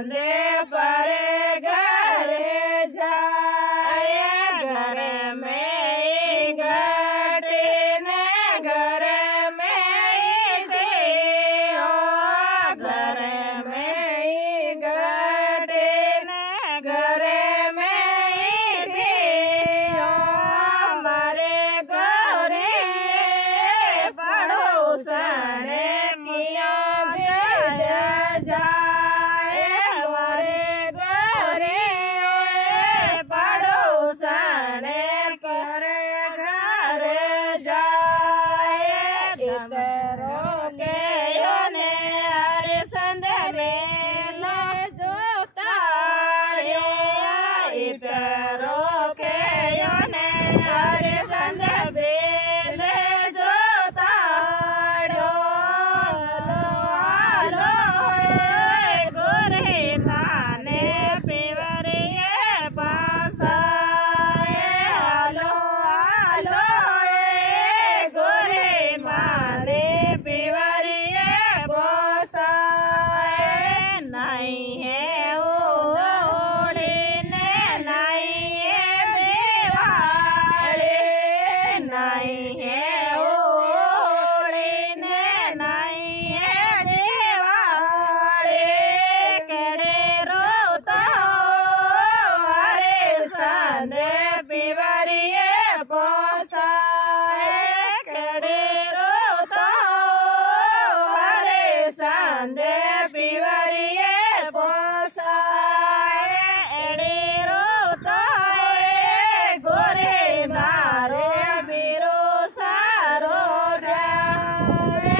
संदे परे घरे जाए घर में घटे ने घर में हो घर में घटे ने घर में हो हमारे घरे पड़ोसन किया भेज जाए हमारे घरे पड़ोसन करे घर जाए इतरो के योने हरे संदरे ले जोताड़े इतरो के योने हरे संदरे ले जोताड़ो हालो गोरे थाने पीवरे पासाए हालो हालो गोरे मारे पीवरिए पोसाए नहीं है ओड़े ने नहीं है दिवाले नहीं है ओड़े ने नहीं है दिवाले केड़े रोता हरे संदे पीवरिए पोसाए केड़े रोता हरे संदे पीवरिए पोसाए एड़े रोता गोरे मारे बीरो सारो जावे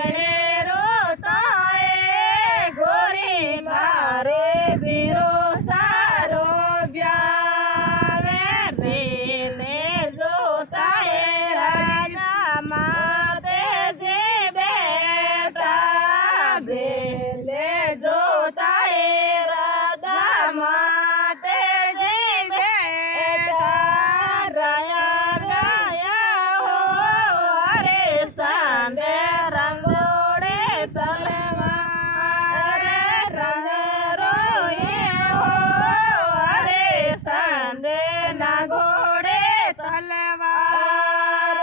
एड़े रोता गोरे मारे बीरो सारो ब्यावे बेले जोता राजा माते जे बेटा बेले जोता राधा माते जी बेटा राया राया हो हरे संदे रंगोड़े तलवार रंग रोए हो हरे संदे नागोड़े तलवार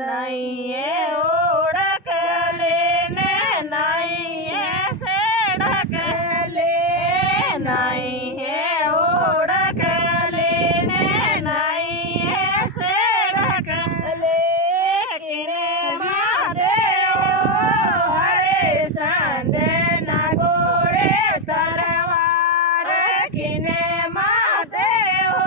नहीं है ओढ़क लेने नहीं है सेड़क ले नहीं है ओढ़क लेने नहीं है सेड़क ले किने मारे हरे संदे नागोड़े तलवार किने माते हो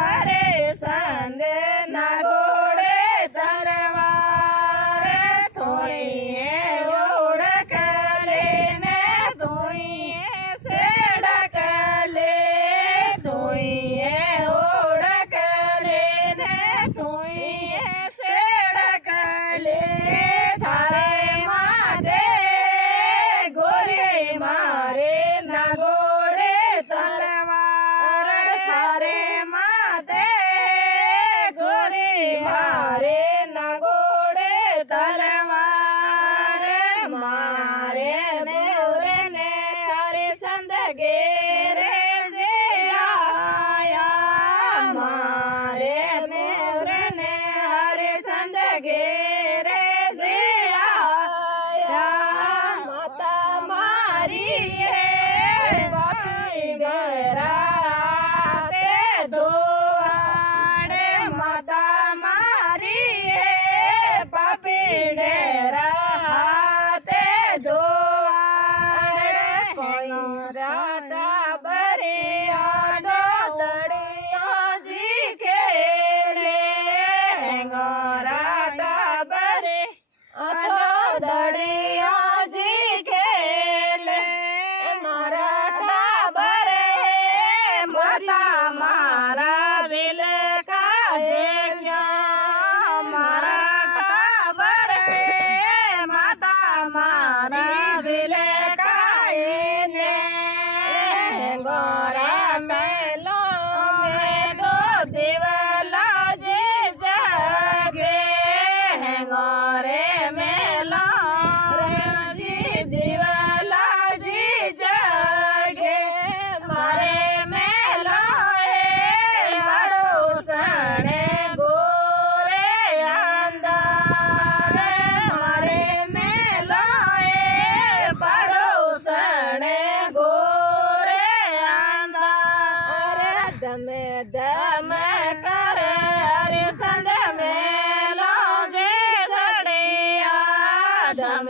हरे संदे नागोड़े तलवार थोड़ी है ओढ़क लेने थोड़ी है सेड़क ले थोड़ी है ओढ़क लेने थोड़ी है सेड़क ले थारे मारे गोरे मारे नागोड़े तलवार थारे माते गोरे मारे नागोड़े तलवार मारे नेवरे ने सारे संद गेरे से आया मारे नेवरे ने हरे संद गेरे से आया माता मारी है बापी गरा ते दो आड़े माता मारी है पापी डेरा हाथे दो आड़े कोई राता बरे आदो दड़िया जी खेले राता बरे आदो दड़िया जी खेले मराठा बरे माता मारा बिल का मराठा बरे माता मारा बिल का गोरा मेलो में दो दिवला जी जागे गोरे मेलो जी दिवला जी जागे ધમ